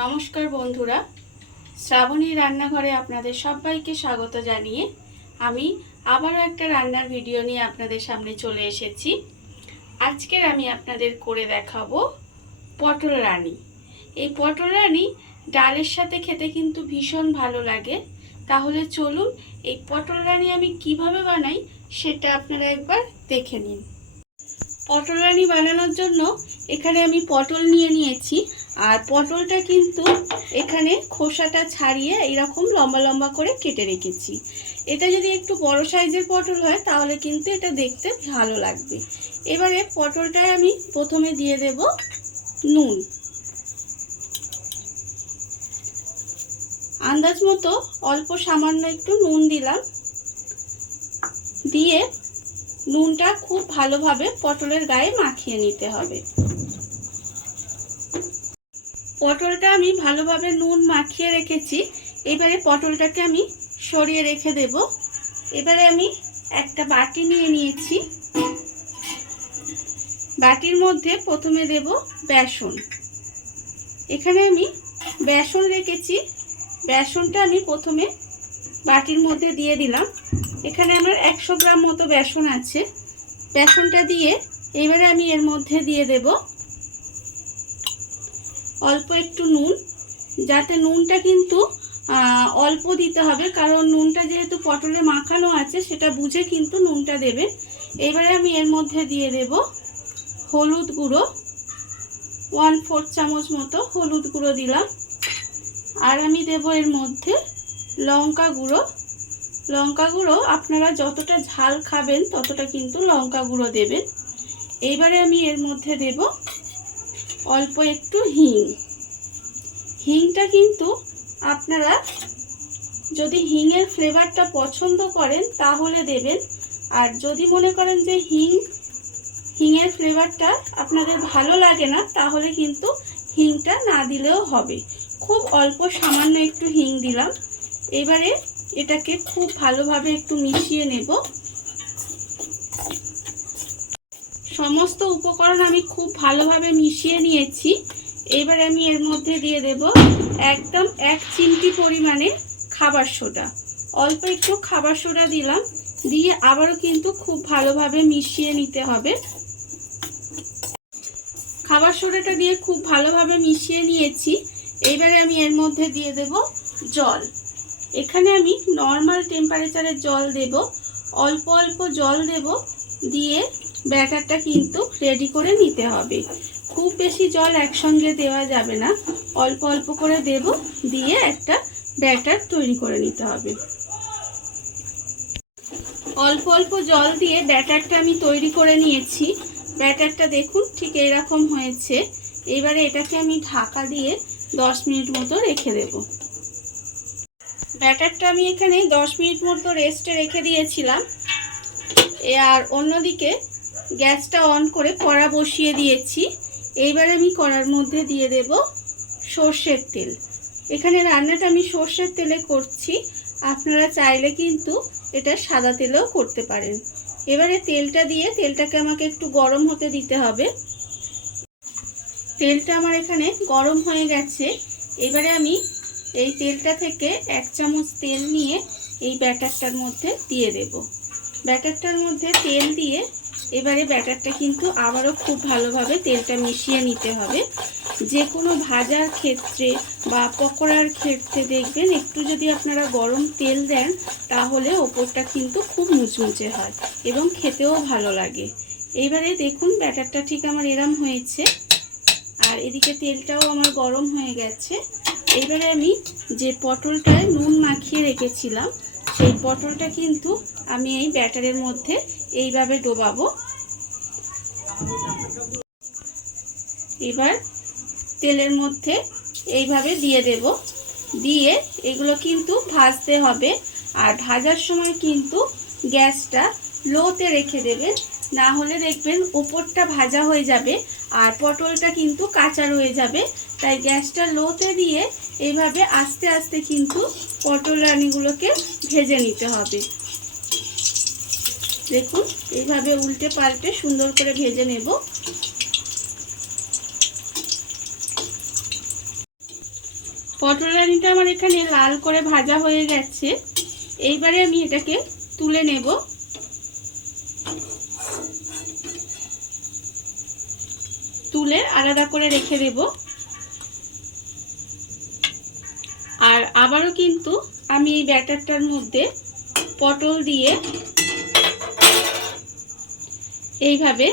নমস্কার বন্ধুরা, শ্রাবণী রান্নাঘরে আপনাদের সবাইকে স্বাগত জানিয়ে আমি আবারও একটা রান্নার ভিডিও নিয়ে আপনাদের সামনে চলে এসেছি। আজকের আমি আপনাদের করে দেখাবো পটল রানি। এই পটল রানি ডালের সাথে খেতে কিন্তু ভীষণ ভালো লাগে। তাহলে চলুন এই পটল রানি আমি কিভাবে বানাই সেটা আপনারা একবার দেখে নিন। পটল রানি বানানোর জন্য এখানে আমি পটল নিয়ে নিয়েছি, আর পটলটা কিন্তু এখানে খোসাটা ছাড়িয়ে এইরকম লম্বা লম্বা করে কেটে রেখেছি। এটা যদি একটু বড় সাইজের পটল হয় তাহলে কিন্তু এটা দেখতে ভালো লাগবে। এবারে পটলটায় আমি প্রথমে দিয়ে দেব নুন, আন্দাজ মতো অল্প সামান্য একটু নুন দিলাম। দিয়ে নুনটা খুব ভালোভাবে পটলের গায়ে মাখিয়ে নিতে হবে। পটলটা আমি ভালোভাবে নুন মাখিয়ে রেখেছি। এবারে পটলটাকে আমি সরিয়ে রেখে দেব। এবারে আমি একটা বাটি নিয়ে নিয়েছি। বাটির মধ্যে প্রথমে দেব বেসন। এখানে আমি বেসন রেখেছি, বেসনটা আমি প্রথমে বাটির মধ্যে দিয়ে দিলাম। এখানে আমার 100 গ্রাম মতো বেসন আছে। বেসনটা দিয়ে এবারে আমি এর মধ্যে দিয়ে দেব অল্প একটু নুন। যাতে নুনটা কিন্তু অল্প দিতে হবে, কারণ নুনটা যেহেতু পটলে মাখানো আছে সেটা বুঝে কিন্তু নুনটা দেবে। এবারে আমি এর মধ্যে দিয়ে দেব হলুদ গুঁড়ো, 1/4 চামচ মতো হলুদ গুঁড়ো দিলাম। আর আমি দেব এর মধ্যে লঙ্কা গুঁড়ো। লঙ্কা গুঁড়ো আপনারা যতটা ঝাল খাবেন ততটা কিন্তু লঙ্কা গুঁড়ো দেবেন। এইবারে আমি এর মধ্যে দেব অল্প একটু হিং। হিংটা কিন্তু আপনারা যদি হিংয়ের ফ্লেভারটা পছন্দ করেন তাহলে দেবেন, আর যদি মনে করেন যে হিংয়ের ফ্লেভারটা আপনাদের ভালো লাগে না তাহলে কিন্তু হিংটা না দিলেও হবে। খুব অল্প সামান্য একটু হিং দিলাম। এবারে এটাকে খুব ভালোভাবে একটু মিশিয়ে নেব। সমস্ত উপকরণ আমি খুব ভালোভাবে মিশিয়ে নিয়েছি। এবারে আমি এর মধ্যে দিয়ে দেব একদম 1 চিমটি পরিমাণে খাবার সোডা। অল্প একটু খাবার সোডা দিলাম, দিয়ে আবারও কিন্তু খুব ভালোভাবে মিশিয়ে নিতে হবে। খাবার সোডাটা দিয়ে খুব ভালোভাবে মিশিয়ে নিয়েছি। এইবারে আমি এর মধ্যে দিয়ে দেব জল। এখানে আমি নর্মাল টেম্পারেচারের জল দেব, অল্প অল্প জল দেব। দিয়ে ব্যাটারটা কিন্তু রেডি করে নিতে হবে। খুব বেশি জল একসঙ্গে দেওয়া যাবে না, অল্প অল্প করে দেব। দিয়ে একটা ব্যাটার তৈরি করে নিতে হবে। অল্প অল্প জল দিয়ে ব্যাটারটা আমি তৈরি করে নিয়েছি। ব্যাটারটা দেখুন ঠিক এরকম হয়েছে। এবারে এটাকে আমি ঢাকা দিয়ে 10 মিনিট মতো রেখে দেব। ব্যাটারটা আমি এখানে 10 মিনিট মতো রেস্টে রেখে দিয়েছিলাম। আর অন্যদিকে গ্যাসটা অন করে কড়া বসিয়ে দিয়েছি। এইবারে আমি কড়ার মধ্যে দিয়ে দেব সর্ষের তেল। এখানে রান্নাটা আমি সর্ষের তেলে করছি, আপনারা চাইলে কিন্তু এটা সাদা তেলেও করতে পারেন। এবারে তেলটা দিয়ে তেলটাকে আমাকে একটু গরম হতে দিতে হবে। তেলটা আমার এখানে গরম হয়ে গেছে। এবারে আমি এই তেলটা থেকে 1 চামচ তেল নিয়ে এই ব্যাটারটার মধ্যে দিয়ে দেব। ব্যাটারটার মধ্যে তেল দিয়ে এবারে ব্যাটারটা কিন্তু আবারও খুব ভালোভাবে তেলটা মিশিয়ে নিতে হবে। যে কোনো ভাজার ক্ষেত্রে বা পকোড়ার ক্ষেত্রে দেখবেন একটু যদি আপনারা গরম তেল দেন তাহলে ওপরটা কিন্তু খুব মুচমুচে হয় এবং খেতেও ভালো লাগে। এইবারে দেখুন ব্যাটারটা ঠিক আমার এরম হয়েছে, আর এদিকে তেলটাও আমার গরম হয়ে গেছে। এবারে আমি যে পটলটায় নুন মাখিয়ে রেখেছিলাম সেই পটলটা কিন্তু আমি এই ব্যাটারের মধ্যে এইভাবে ডোবাবো। এবার তেলের মধ্যে এইভাবে দিয়ে দেব। দিয়ে এগুলো কিন্তু ভাজতে হবে, আর ভাজার সময় কিন্তু গ্যাসটা লোতে রেখে দেবেন, না হলে দেখবেন ওপরটা ভাজা হয়ে যাবে আর পটলটা কিন্তু কাঁচা রয়ে যাবে। তাই গ্যাসটা লোতে দিয়ে এইভাবে আস্তে আস্তে কিন্তু পটল রানিগুলোকে ভেজে নিতে হবে। দেখুন এইভাবে উল্টে পাল্টে সুন্দর করে ভেজে নেব। পটল রানিটা আমার এখানে লাল করে ভাজা হয়ে গেছে। এইবারে আমি এটাকে তুলে নেব। তুলে আলাদা করে রেখে দেব। আর আবারও কিন্তু আমি এই ব্যাটারটার মধ্যে পটল দিয়ে এইভাবে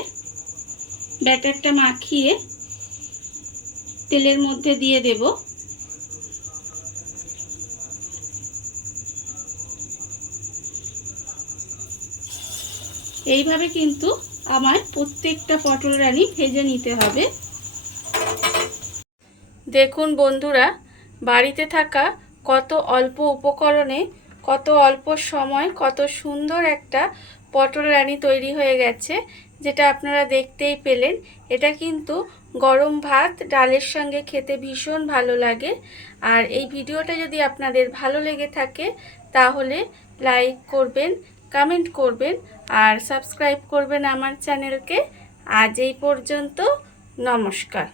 ব্যাটারটা মাখিয়ে তেলের মধ্যে দিয়ে দেব। এইভাবে কিন্তু আমার প্রত্যেকটা পটল রানি ভেজে নিতে হবে। দেখুন বন্ধুরা, বাড়িতে থাকা কত অল্প উপকরণে, কত অল্প সময়, কত সুন্দর একটা পটল রানি তৈরি হয়ে গেছে, যেটা আপনারা দেখতেই পেলেন। এটা কিন্তু গরম ভাত ডালের সঙ্গে খেতে ভীষণ ভালো লাগে। আর এই ভিডিওটা যদি আপনাদের ভালো লেগে থাকে তাহলে লাইক করবেন, কমেন্ট করবেন আর সাবস্ক্রাইব করবেন আমার চ্যানেলকে। আজ এই পর্যন্ত, নমস্কার।